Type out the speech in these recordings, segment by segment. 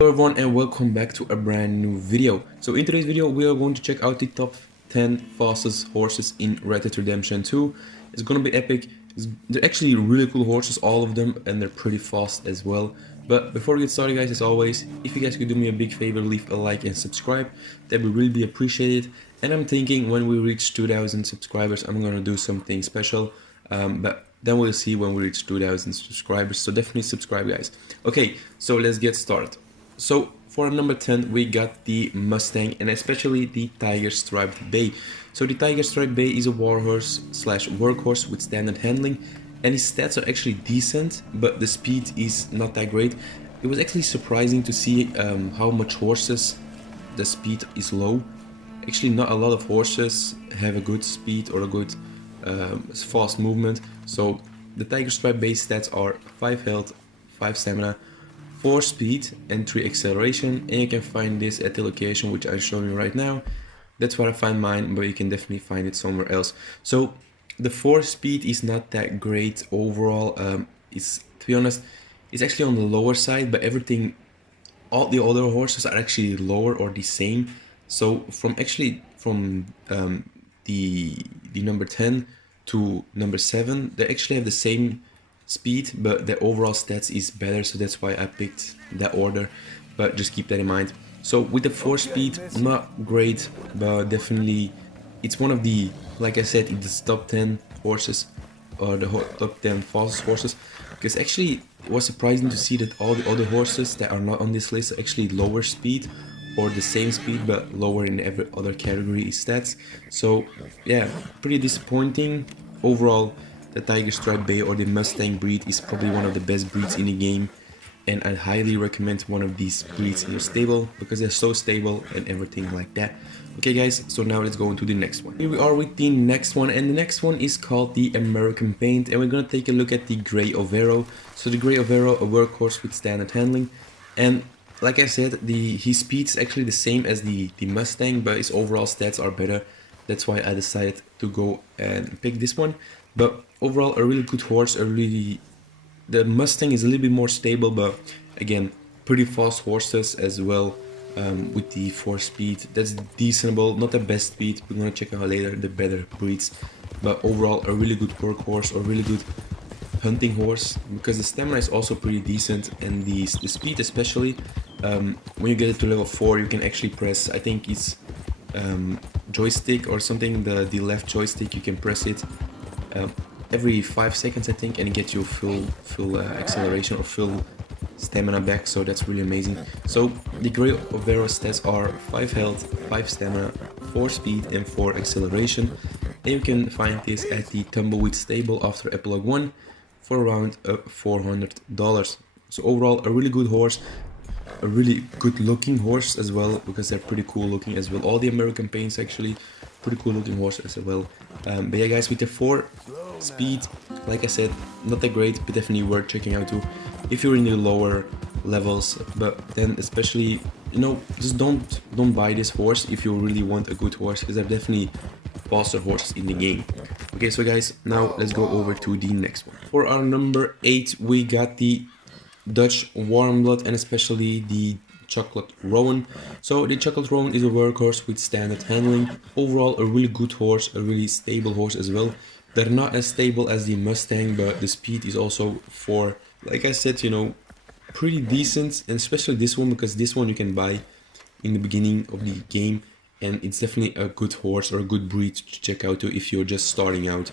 Hello everyone and welcome back to a brand new video. So in today's video we are going to check out the top 10 fastest horses in Red Dead Redemption 2. It's gonna be epic. They're actually really cool horses, all of them, and they're pretty fast as well. But before we get started guys, as always, if you guys could do me a big favor, leave a like and subscribe, that would really be appreciated. And I'm thinking when we reach 2000 subscribers I'm gonna do something special, but then we'll see when we reach 2000 subscribers, so definitely subscribe guys. Okay, so let's get started. So for number 10 we got the Mustang, and especially the Tiger Striped Bay. So the Tiger Striped Bay is a warhorse slash workhorse with standard handling, and his stats are actually decent, but the speed is not that great. It was actually surprising to see how much horses the speed is low. Actually not a lot of horses have a good speed or a good fast movement. So the Tiger Striped Bay stats are 5 health, 5 stamina, 4 speed and 3 acceleration, and you can find this at the location which I'm showing you right now. That's where I find mine, but you can definitely find it somewhere else. So the 4 speed is not that great overall. It's, to be honest, it's actually on the lower side, but everything, all the other horses are actually lower or the same. So from the number 10 to number 7, they actually have the same speed, but the overall stats is better, so that's why I picked that order, but just keep that in mind. So with the 4 speed, not great, but definitely it's one of the, like I said, it's top 10 horses, or the top 10 fastest horses, because actually it was surprising to see that all the other horses that are not on this list are actually lower speed or the same speed but lower in every other category stats. So yeah, pretty disappointing. Overall, the Tiger Striped Bay or the Mustang breed is probably one of the best breeds in the game, and I highly recommend one of these breeds in your stable because they're so stable and everything like that. Okay guys, so now let's go into the next one. Here we are with the next one, and the next one is called the American Paint, and we're gonna take a look at the Grey Overo. So the Grey Overo, a workhorse with standard handling, and like I said, his speed is actually the same as the Mustang, but his overall stats are better. That's why I decided to go and pick this one. But overall, a really good horse. The Mustang is a little bit more stable, but again, pretty fast horses as well. With the 4 speed, that's decentable, not the best speed. We're gonna check out later the better breeds, but overall, a really good workhorse, or really good hunting horse, because the stamina is also pretty decent, and the speed especially. When you get it to level 4, you can actually press, I think it's joystick or something, the left joystick, you can press it every 5 seconds I think, and it gets you full acceleration or full stamina back, so that's really amazing. So the Grey Overo stats are 5 health, 5 stamina, 4 speed and 4 acceleration, and you can find this at the Tumbleweed stable after Epilogue 1 for around $400. So overall, a really good horse, a really good looking horse as well, because they're pretty cool looking as well. All the American Paints actually pretty cool looking horses as well. But yeah guys, with the 4 speed, like I said, not that great, but definitely worth checking out too if you're in the lower levels. But then especially, you know, just don't buy this horse if you really want a good horse, because they're definitely faster horses in the game. Okay, so guys, now let's go over to the next one. For our number 8 we got the Dutch Warmblood, and especially the Chocolate Roan. So the Chocolate Roan is a workhorse with standard handling. Overall, a really good horse, a really stable horse as well. They're not as stable as the Mustang, but the speed is also, for, like I said, you know, pretty decent, and especially this one, because this one you can buy in the beginning of the game, and it's definitely a good horse or a good breed to check out too if you're just starting out.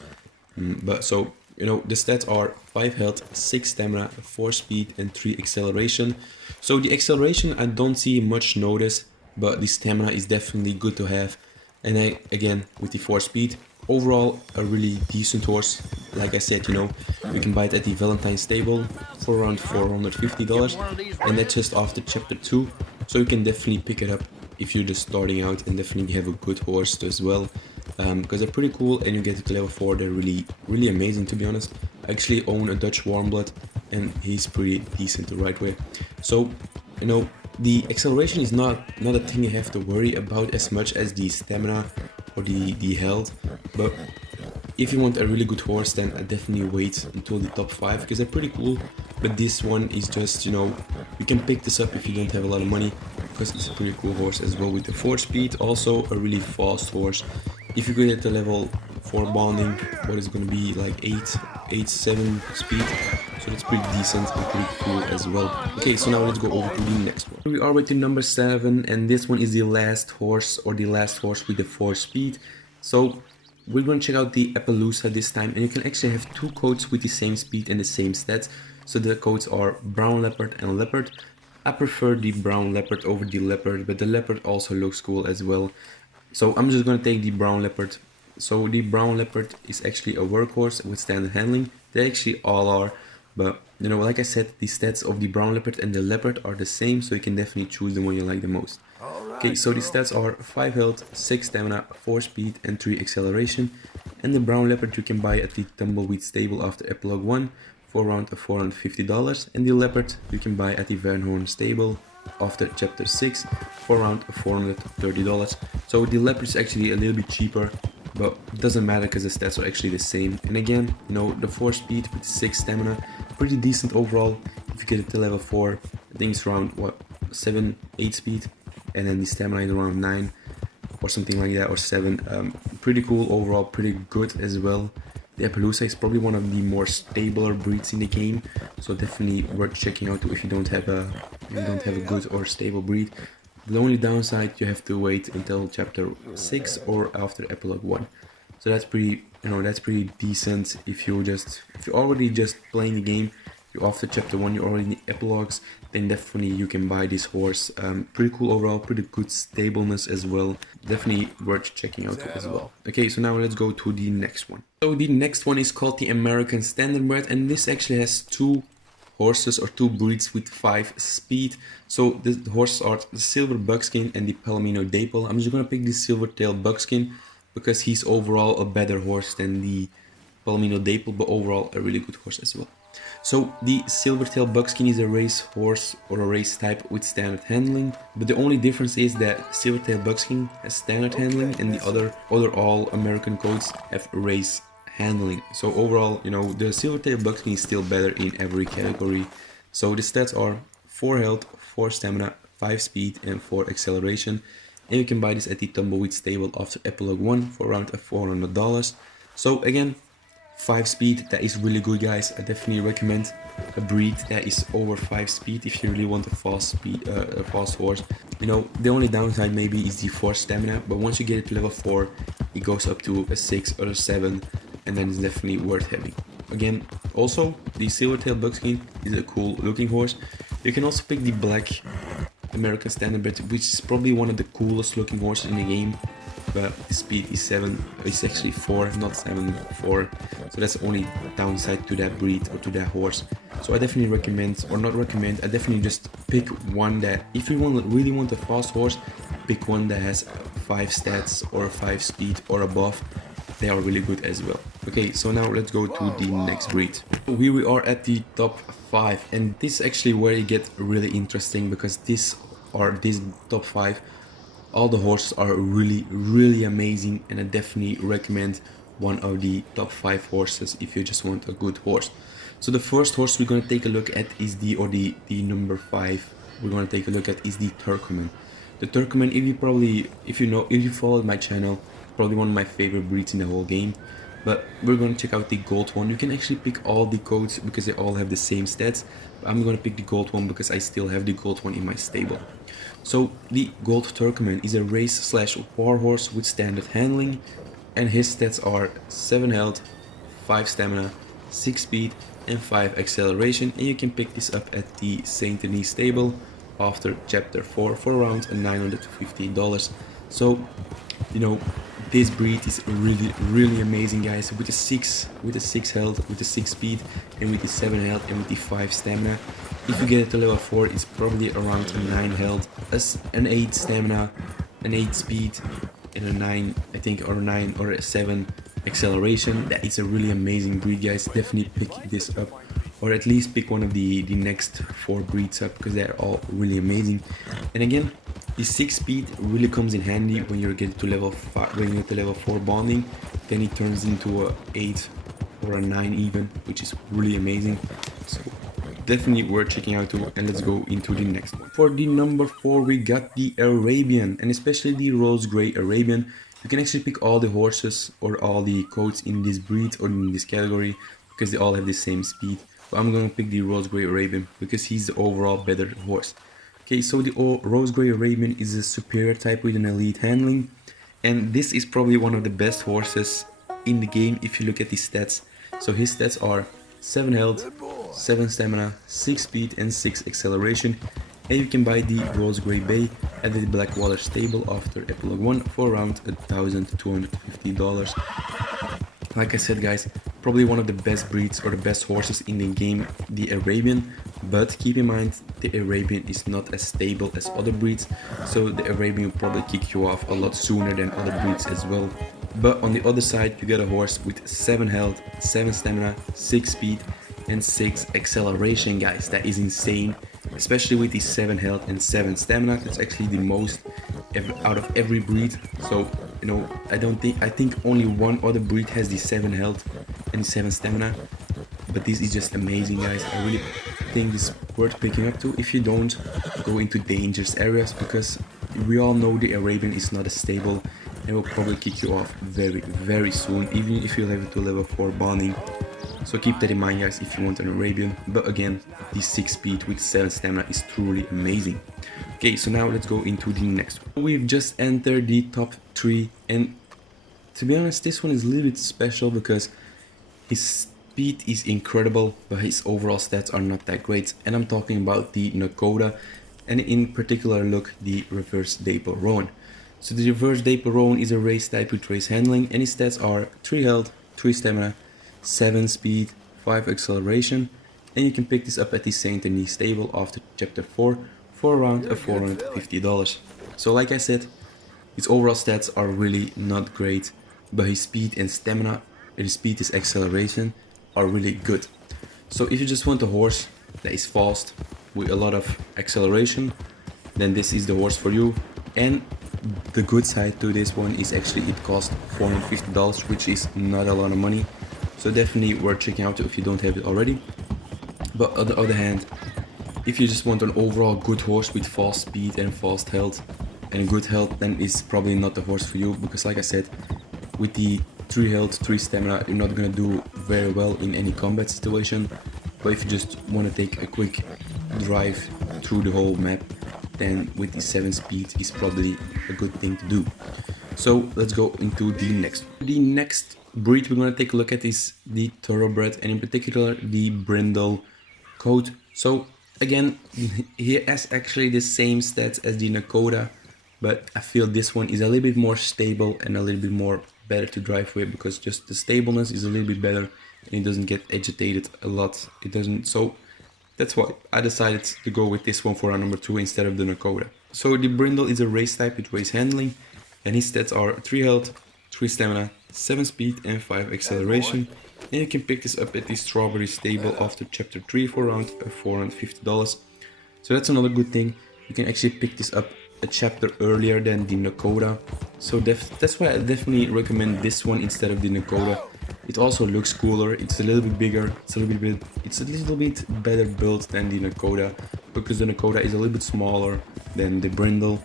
But so, you know, the stats are 5 health, 6 stamina, 4 speed and 3 acceleration. So the acceleration I don't see much notice, but the stamina is definitely good to have. And again, with the 4 speed, overall a really decent horse. Like I said, you know, you can buy it at the Valentine stable for around $450, and that's just after chapter 2. So you can definitely pick it up if you're just starting out, and definitely have a good horse as well. Because they're pretty cool, and you get to level 4, they're really amazing, to be honest. I actually own a Dutch Warmblood, and he's pretty decent the right way. So, you know, the acceleration is not a thing you have to worry about as much as the stamina or the health, but if you want a really good horse, then I definitely wait until the top 5, because they're pretty cool. But this one is just, you know, You can pick this up if you don't have a lot of money, because it's a pretty cool horse as well with the 4 speed. Also a really fast horse. If you go at the level 4 bonding, what is going to be like 7 speed, so that's pretty decent and pretty cool as well. Okay, so now let's go over to the next one. We are with the number 7, and this one is the last horse, or the last horse with the 4 speed. So we're going to check out the Appaloosa this time, and you can actually have 2 coats with the same speed and the same stats. So the coats are brown leopard and leopard. I prefer the brown leopard over the leopard, but the leopard also looks cool as well. So I'm just going to take the brown leopard. So the brown leopard is actually a workhorse with standard handling. They actually all are, but you know, like I said, the stats of the brown leopard and the leopard are the same, so you can definitely choose the one you like the most. Okay, so the stats are 5 health, 6 stamina, 4 speed and 3 acceleration. And the brown leopard you can buy at the Tumbleweed stable after Epilogue 1 for around $450, and the leopard you can buy at the Vernhorn stable after chapter 6 for around $430. So the leopard is actually a little bit cheaper, but it doesn't matter because the stats are actually the same. And again, you know, the 4 speed with 6 stamina, pretty decent overall. If you get it to level 4, I think it's around what, 7, 8 speed, and then the stamina is around 9 or something like that, or 7. Pretty cool overall, pretty good as well. The Appaloosa is probably one of the more stabler breeds in the game, so definitely worth checking out if you don't have a good or stable breed. The only downside, you have to wait until chapter 6 or after Epilogue 1. So that's pretty, you know, that's pretty decent if you're already just playing the game. You're after chapter 1, you're already in the epilogues, then definitely you can buy this horse. Pretty cool overall, pretty good stableness as well. Definitely worth checking out as well. Okay, so now let's go to the next one. So the next one is called the American Standardbred, and this actually has 2 horses or 2 breeds with 5 speed. So the horses are the Silver Buckskin and the Palomino Dapple. I'm just gonna pick the Silvertail Buckskin because he's overall a better horse than the Palomino Dapple, but overall a really good horse as well. So the Silvertail Buckskin is a race horse or a race type with standard handling, but the only difference is that Silvertail Buckskin has standard handling and the other all American coats have race handling. So overall, you know, the Silvertail Buckskin is still better in every category. So the stats are 4 health, 4 stamina, 5 speed and 4 acceleration. And you can buy this at the Tumbleweed stable after Epilogue 1 for around $400. So again, 5 speed, that is really good guys. I definitely recommend a breed that is over 5 speed if you really want a fast horse. You know, the only downside maybe is the 4 stamina, but once you get it to level 4, it goes up to a 6 or a 7, and then it's definitely worth having. Again, also the Silvertail Buckskin is a cool looking horse. You can also pick the black American Standardbred, which is probably one of the coolest looking horses in the game. But the speed is 7, it's actually 4, not 7, 4. So that's the only downside to that breed or to that horse. So I definitely recommend, or not recommend, I definitely just pick one that, if you really want a fast horse, pick one that has 5 stats or 5 speed or above. They are really good as well. Okay, so now let's go to the next breed. Here we are at the top 5, and this is actually where it gets really interesting, because this top 5, all the horses are really amazing, and I definitely recommend one of the top 5 horses if you just want a good horse. So the first horse we're going to take a look at is the number 5 we're going to take a look at is the Turkoman. The Turkoman, if you followed my channel, probably one of my favorite breeds in the whole game. But we're going to check out the gold one. You can actually pick all the coats because they all have the same stats. But I'm going to pick the gold one because I still have the gold one in my stable. So the gold Turkoman is a race/war horse with standard handling, and his stats are 7 health, 5 stamina, 6 speed and 5 acceleration, and you can pick this up at the Saint Denis stable after chapter 4 for around $915. So, you know, this breed is really amazing guys, with the 6 health, with the 6 speed and with the 7 health and with the 5 stamina. If you get it to level 4, it's probably around a 9 health, an 8 stamina, an 8 speed and a 9, I think, or 9 or a 7 acceleration. That is a really amazing breed guys. Definitely pick this up, or at least pick one of the next 4 breeds up, because they're all really amazing. And again, the 6 speed really comes in handy when you get to level 5, when you get to level 4 bonding. Then it turns into a 8 or a 9 even, which is really amazing. So definitely worth checking out too. And let's go into the next one. For the number 4 we got the Arabian, and especially the Rose Grey Arabian. You can actually pick all the horses or all the coats in this breed or in this category because they all have the same speed. But I'm gonna pick the Rose Grey Arabian because he's the overall better horse. Okay, so the Rose Grey Arabian is a superior type with an elite handling, and this is probably one of the best horses in the game if you look at his stats. So his stats are 7 health, 7 stamina, 6 speed and 6 acceleration. And you can buy the Rose Grey Bay at the Blackwater stable after Epilogue 1 for around $1,250. Like I said guys, probably one of the best breeds or the best horses in the game, the Arabian. But keep in mind, the Arabian is not as stable as other breeds, so the Arabian will probably kick you off a lot sooner than other breeds as well. But on the other side, you get a horse with 7 health, 7 stamina, 6 speed and 6 acceleration, guys. That is insane, especially with the 7 health and 7 stamina. That's actually the most out of every breed. So you know, I think only one other breed has the 7 health and 7 stamina, but this is just amazing, guys. I really think this is worth picking up to if you don't go into dangerous areas, because we all know the Arabian is not as stable and will probably kick you off very soon, even if you level to level 4 bonding. So keep that in mind, guys, if you want an Arabian. But again, the 6 speed with 7 stamina is truly amazing. Okay, so now let's go into the next one. We've just entered the top 3, and to be honest, this one is a little bit special because his speed is incredible, but his overall stats are not that great. And I'm talking about the Nakoda, and in particular, look, the Reverse Dapple Roan. So the Reverse Dapple Roan is a race type with race handling, and his stats are 3 health, 3 stamina, 7 speed, 5 acceleration, and you can pick this up at the Saint Denis stable after chapter 4 for around $450. So like I said, his overall stats are really not great, but his speed and stamina, his speed and acceleration are really good. So if you just want a horse that is fast with a lot of acceleration, then this is the horse for you. And the good side to this one is actually it costs $450, which is not a lot of money. So definitely worth checking out if you don't have it already. But on the other hand, if you just want an overall good horse with fast speed and fast health and good health, then it's probably not the horse for you, because like I said, with the 3 health, 3 stamina, you're not gonna do very well in any combat situation. But if you just want to take a quick drive through the whole map, then with the 7 speed is probably a good thing to do. So let's go into the next one. The next breed we're gonna take a look at is the Thoroughbred, and in particular the Brindle coat. So again, he has actually the same stats as the Nakoda, but I feel this one is a little bit more stable and a little bit more better to drive with, because just the stableness is a little bit better and it doesn't get agitated a lot. It doesn't, so that's why I decided to go with this one for our number 2 instead of the Nakoda. So the Brindle is a race type with race handling, and his stats are 3 health, 3 stamina, 7 speed and 5 acceleration. And you can pick this up at the Strawberry stable after chapter 3 for around $450. So that's another good thing. You can actually pick this up a chapter earlier than the Nakoda. So that's why I definitely recommend this one instead of the Nakoda. It also looks cooler, it's a little bit bigger, it's a little bit better built than the Nakoda, because the Nakoda is a little bit smaller than the Brindle.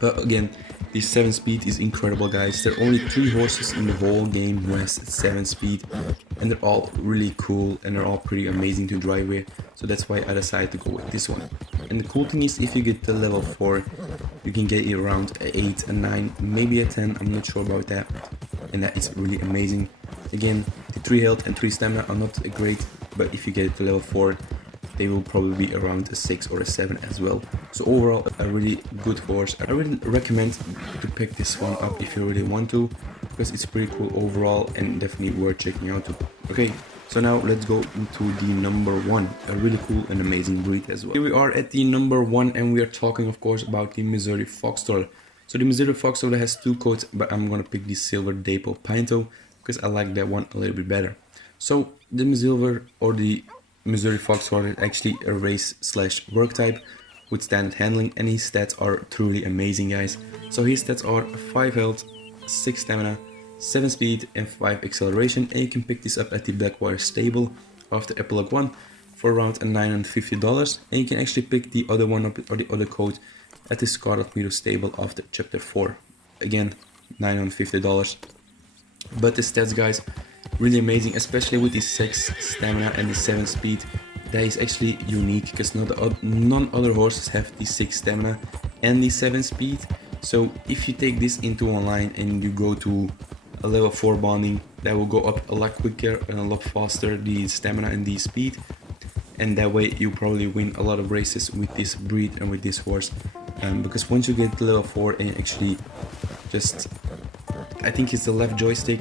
But again, the 7 speed is incredible, guys. There are only 3 horses in the whole game who has 7 speed, and they're all really cool and they're all pretty amazing to drive with. So that's why I decided to go with this one. And the cool thing is, if you get to level 4, you can get it around a 8, a 9, maybe a 10, I'm not sure about that. And that is really amazing. Again, the 3 health and 3 stamina are not great, but if you get it to level 4, they will probably be around a 6 or a 7 as well. So overall, a really good horse. I really recommend to pick this one up if you really want to, because it's pretty cool overall and definitely worth checking out too. Okay, so now let's go into the number 1, a really cool and amazing breed as well. Here we are at the number 1, and we are talking of course about the Missouri Foxtrot. So the Missouri Foxtrot has 2 coats, but I'm gonna pick the Silver Dapple Pinto because I like that one a little bit better. So the Silver or the Missouri Foxtrot is actually a race/work type with standard handling, and his stats are truly amazing, guys. So his stats are 5 health, 6 stamina, 7 speed and 5 acceleration, and you can pick this up at the Blackwater stable after Epilogue 1 for around $950, and you can actually pick the other one up or the other code at the Scarlet Meadow stable after chapter 4. Again, $950. But the stats, guys, really amazing, especially with the 6 stamina and the 7 speed. That is actually unique because none other horses have the 6 stamina and the 7 speed. So if you take this into online and you go to a level 4 bonding, that will go up a lot quicker and a lot faster, the stamina and the speed, and that way you probably win a lot of races with this breed and with this horse. Because once you get to level 4 and you actually just, I think it's the left joystick,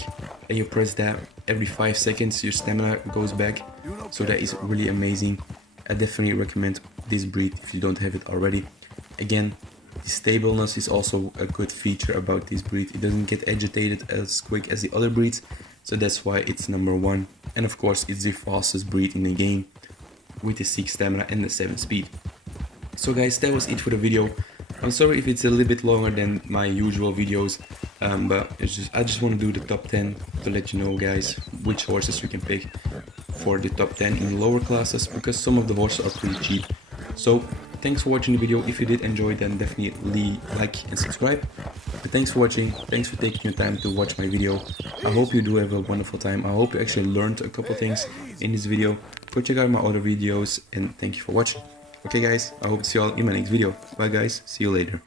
and you press that every 5 seconds, your stamina goes back. So that is really amazing. I definitely recommend this breed if you don't have it already. Again, the stableness is also a good feature about this breed. It doesn't get agitated as quick as the other breeds, so that's why it's number 1. And of course, it's the fastest breed in the game with the 6 stamina and the 7 speed. So guys, that was it for the video. I'm sorry if it's a little bit longer than my usual videos, but I just want to do the top 10 to let you know, guys, which horses you can pick for the top 10 in lower classes, because some of the horses are pretty cheap. So thanks for watching the video. If you did enjoy, then definitely like and subscribe. But thanks for watching, thanks for taking your time to watch my video. I hope you do have a wonderful time. I hope you actually learned a couple things in this video. Go check out my other videos, and thank you for watching. Okay guys, I hope to see you all in my next video. Bye guys, see you later.